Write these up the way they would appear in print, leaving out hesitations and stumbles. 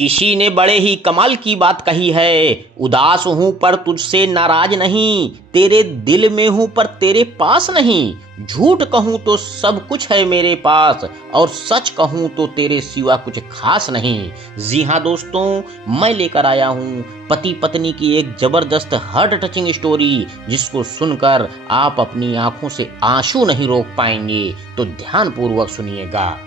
किसी ने बड़े ही कमाल की बात कही है, उदास हूं पर तुझसे नाराज नहीं, तेरे दिल में हूं पर तेरे पास नहीं। झूठ कहूं तो सब कुछ है मेरे पास, और सच कहूं तो तेरे सिवा कुछ खास नहीं। जी हाँ दोस्तों, मैं लेकर आया हूं पति पत्नी की एक जबरदस्त हार्ट टचिंग स्टोरी, जिसको सुनकर आप अपनी आंखों से आंसू नहीं रोक पाएंगे। तो ध्यानपूर्वक सुनिएगा।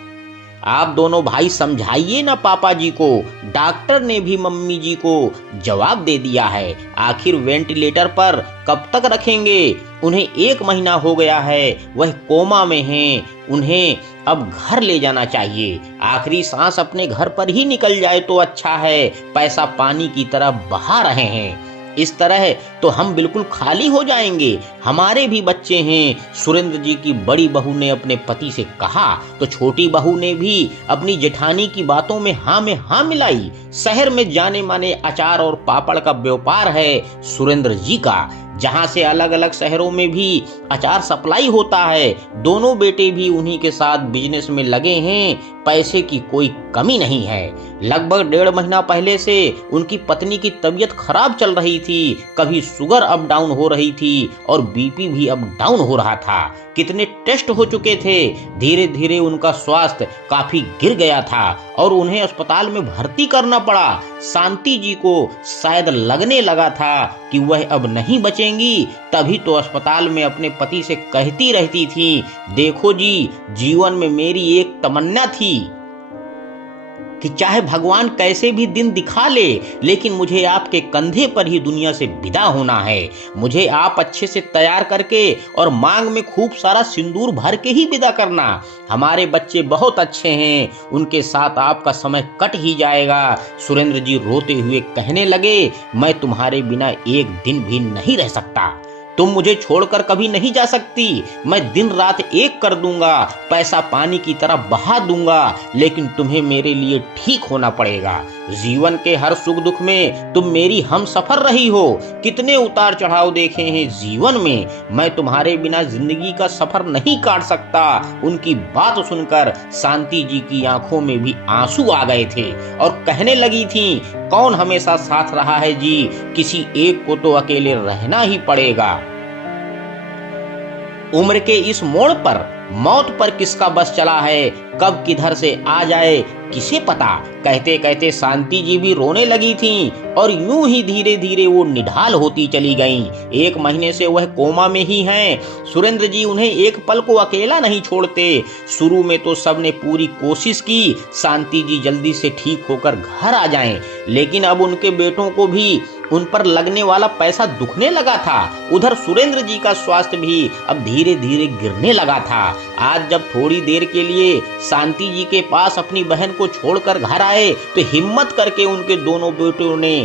आप दोनों भाई समझाइए ना पापा जी को। डॉक्टर ने भी मम्मी जी को जवाब दे दिया है। आखिर वेंटिलेटर पर कब तक रखेंगे? उन्हें 1 महीना हो गया है, वह कोमा में हैं। उन्हें अब घर ले जाना चाहिए। आखिरी सांस अपने घर पर ही निकल जाए तो अच्छा है। पैसा पानी की तरह बहा रहे हैं। इस तरह तो हम बिल्कुल खाली हो जाएंगे। हमारे भी बच्चे हैं। सुरेंद्र जी की बड़ी बहू ने अपने पति से कहा तो छोटी बहू ने भी अपनी जेठानी की बातों में हाँ मिलाई। शहर में जाने माने अचार और पापड़ का व्यापार है सुरेंद्र जी का, जहां से अलग अलग शहरों में भी अचार सप्लाई होता है। दोनों बेटे भी उन्हीं के साथ बिजनेस में लगे हैं। पैसे की कोई कमी नहीं है। लगभग 1.5 महीना पहले से उनकी पत्नी की तबीयत खराब चल रही थी। कभी शुगर अप डाउन हो रही थी और बीपी भी अप डाउन हो रहा था। कितने टेस्ट हो चुके थे। धीरे धीरे उनका स्वास्थ्य काफी गिर गया था और उन्हें अस्पताल में भर्ती करना पड़ा। शांति जी को शायद लगने लगा था कि वह अब नहीं बचेंगी, तभी तो अस्पताल में अपने पति से कहती रहती थी, देखो जी, जीवन में मेरी एक तमन्ना थी कि चाहे भगवान कैसे भी दिन दिखा ले, लेकिन मुझे आपके कंधे पर ही दुनिया से विदा होना है। मुझे आप अच्छे से तैयार करके और मांग में खूब सारा सिंदूर भर के ही विदा करना। हमारे बच्चे बहुत अच्छे हैं, उनके साथ आपका समय कट ही जाएगा। सुरेंद्र जी रोते हुए कहने लगे, मैं तुम्हारे बिना एक दिन भी नहीं रह सकता। तुम मुझे छोड़कर कभी नहीं जा सकती। मैं दिन रात एक कर दूंगा, पैसा पानी की तरह बहा दूंगा, लेकिन तुम्हें मेरे लिए ठीक होना पड़ेगा। जीवन के हर सुख दुख में तुम मेरी हम सफर रही हो। कितने उतार चढ़ाव देखे हैं जीवन में। मैं तुम्हारे बिना जिंदगी का सफर नहीं काट सकता। उनकी बात सुनकर शांति जी की आंखों में भी आंसू आ गए थे और कहने लगी थीं, कौन हमेशा साथ रहा है जी, किसी एक को तो अकेले रहना ही पड़ेगा। उम्र के इस मोड़ पर मौत पर किसका बस चला है, कब किधर से आ जाए किसे पता। कहते कहते शांति जी भी रोने लगी थीं और यूं ही धीरे धीरे वो निढाल होती चली गईं। 1 महीने से वह कोमा में ही हैं। सुरेंद्र जी उन्हें एक पल को अकेला नहीं छोड़ते। शुरू में तो सबने पूरी कोशिश की शांति जी जल्दी से ठीक होकर घर आ जाएं, लेकिन अब उनके बेटों को भी उन पर लगने वाला पैसा दुखने लगा था। उधर सुरेंद्र जी का स्वास्थ्य भी अब धीरे धीरे गिरने लगा था। आज जब थोड़ी देर के लिए शांति जी के पास अपनी बहन को छोड़कर घर आए तो हिम्मत करके उनके दोनों बेटों ने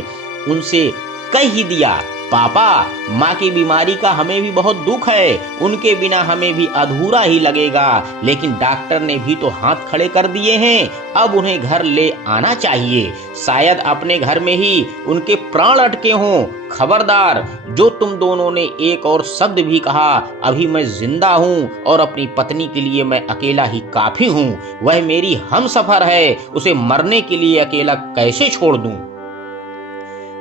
उनसे कह ही दिया, पापा, माँ की बीमारी का हमें भी बहुत दुख है, उनके बिना हमें भी अधूरा ही लगेगा, लेकिन डॉक्टर ने भी तो हाथ खड़े कर दिए हैं, अब उन्हें घर ले आना चाहिए। शायद अपने घर में ही उनके प्राण अटके हों। खबरदार, जो तुम दोनों ने एक और शब्द भी कहा, अभी मैं जिंदा हूँ और अपनी पत्नी के लिए मैं अकेला ही काफी हूँ। वह मेरी हमसफर है, उसे मरने के लिए अकेला कैसे छोड़ दूं।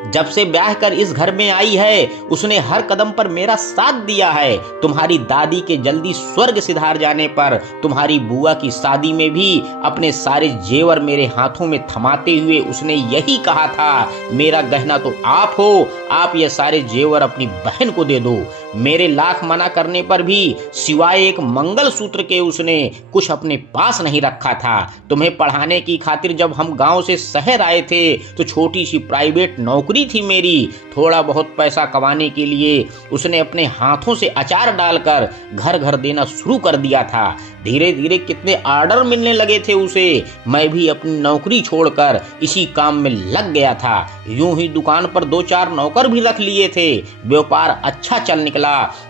जब से ब्याह कर इस घर में आई है, उसने हर कदम पर मेरा साथ दिया है। तुम्हारी दादी के जल्दी स्वर्ग सिधार जाने पर तुम्हारी बुआ की शादी में भी अपने सारे जेवर मेरे हाथों में थमाते हुए उसने यही कहा था, मेरा गहना तो आप हो, आप ये सारे जेवर अपनी बहन को दे दो। मेरे लाख मना करने पर भी सिवाय एक मंगलसूत्र के उसने कुछ अपने पास नहीं रखा था। तुम्हें पढ़ाने की खातिर जब हम गांव से शहर आए थे तो छोटी सी प्राइवेट नौकरी थी मेरी। थोड़ा बहुत पैसा कमाने के लिए उसने अपने हाथों से अचार डालकर घर घर देना शुरू कर दिया था। धीरे धीरे कितने ऑर्डर मिलने लगे थे उसे। मैं भी अपनी नौकरी छोड़कर इसी काम में लग गया था। यूं ही दुकान पर 2-4 नौकर भी रख लिए थे। व्यापार अच्छा चल निकला।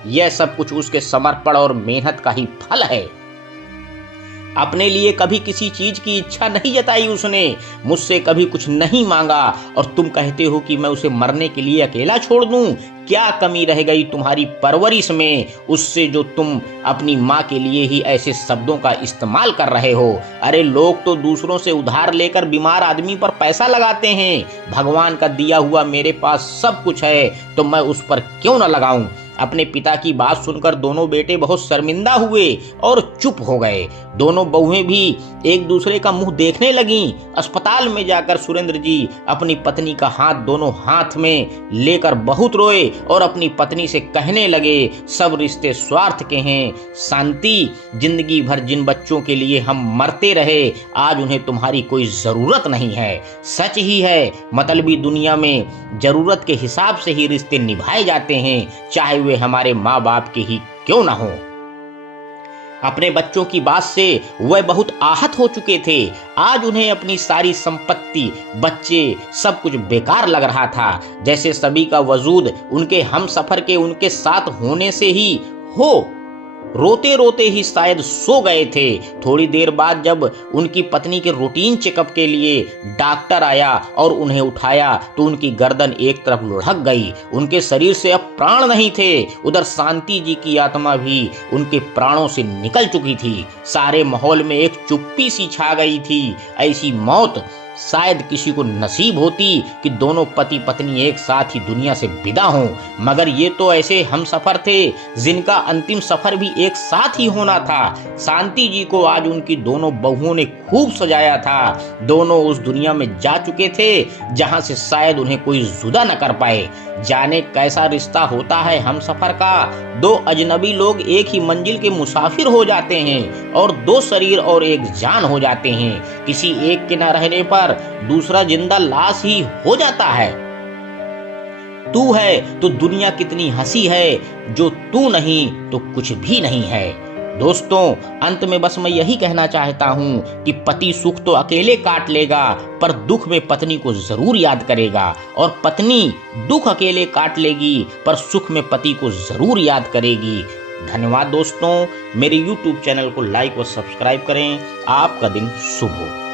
यह सब कुछ उसके समर्पण और मेहनत का ही फल है। अपने लिए कभी किसी चीज की इच्छा नहीं जताई उसने, मुझसे कभी कुछ नहीं मांगा, और तुम कहते हो कि मैं उसे मरने के लिए अकेला छोड़ दूं। क्या कमी रह गई तुम्हारी परवरिश में उससे जो तुम अपनी माँ के लिए ही ऐसे शब्दों का इस्तेमाल कर रहे हो। अरे लोग तो दूसरों से उधार लेकर बीमार आदमी पर पैसा लगाते हैं। भगवान का दिया हुआ मेरे पास सब कुछ है, तो मैं उस पर क्यों न लगाऊं। अपने पिता की बात सुनकर दोनों बेटे बहुत शर्मिंदा हुए और चुप हो गए। दोनों बहुएं भी एक दूसरे का मुंह देखने लगीं। अस्पताल में जाकर सुरेंद्र जी अपनी पत्नी का हाथ दोनों हाथ में लेकर बहुत रोए और अपनी पत्नी से कहने लगे, सब रिश्ते स्वार्थ के हैं शांति, जिंदगी भर जिन बच्चों के लिए हम मरते रहे आज उन्हें तुम्हारी कोई जरूरत नहीं है। सच ही है, मतलबी दुनिया में जरूरत के हिसाब से ही रिश्ते निभाए जाते हैं, चाहे वे हमारे माँ बाप के ही क्यों ना हो। अपने बच्चों की बात से वह बहुत आहत हो चुके थे। आज उन्हें अपनी सारी संपत्ति, बच्चे, सब कुछ बेकार लग रहा था, जैसे सभी का वजूद उनके हम सफर के उनके साथ होने से ही हो। रोते रोते ही शायद सो गए थे। थोड़ी देर बाद जब उनकी पत्नी के रूटीन चेकअप के लिए डॉक्टर आया और उन्हें उठाया तो उनकी गर्दन एक तरफ लुढ़क गई। उनके शरीर से अब प्राण नहीं थे। उधर शांति जी की आत्मा भी उनके प्राणों से निकल चुकी थी। सारे माहौल में एक चुप्पी सी छा गई थी। ऐसी मौत शायद किसी को नसीब होती कि दोनों पति पत्नी एक साथ ही दुनिया से विदा हों, मगर ये तो ऐसे हम सफर थे जिनका अंतिम सफर भी एक साथ ही होना था। शांति जी को आज उनकी दोनों बहुओं ने खूब सजाया था। दोनों उस दुनिया में जा चुके थे जहां से शायद उन्हें कोई जुदा न कर पाए। जाने कैसा रिश्ता होता है हम सफर का। दो अजनबी लोग एक ही मंजिल के मुसाफिर हो जाते हैं और दो शरीर और एक जान हो जाते हैं। किसी एक के न रहने पर दूसरा जिंदा लाश ही हो जाता है। तू है तो दुनिया कितनी हंसी है, जो तू नहीं तो कुछ भी नहीं है। दोस्तों, अंत में बस मैं यही कहना चाहता हूं कि पति सुख तो अकेले काट लेगा पर दुख में पत्नी को जरूर याद करेगा, और पत्नी दुख अकेले काट लेगी पर सुख में पति को जरूर याद करेगी। धन्यवाद दोस्तों। मेरे YouTube चैनल को लाइक और सब्सक्राइब करें। आपका दिन शुभ हो।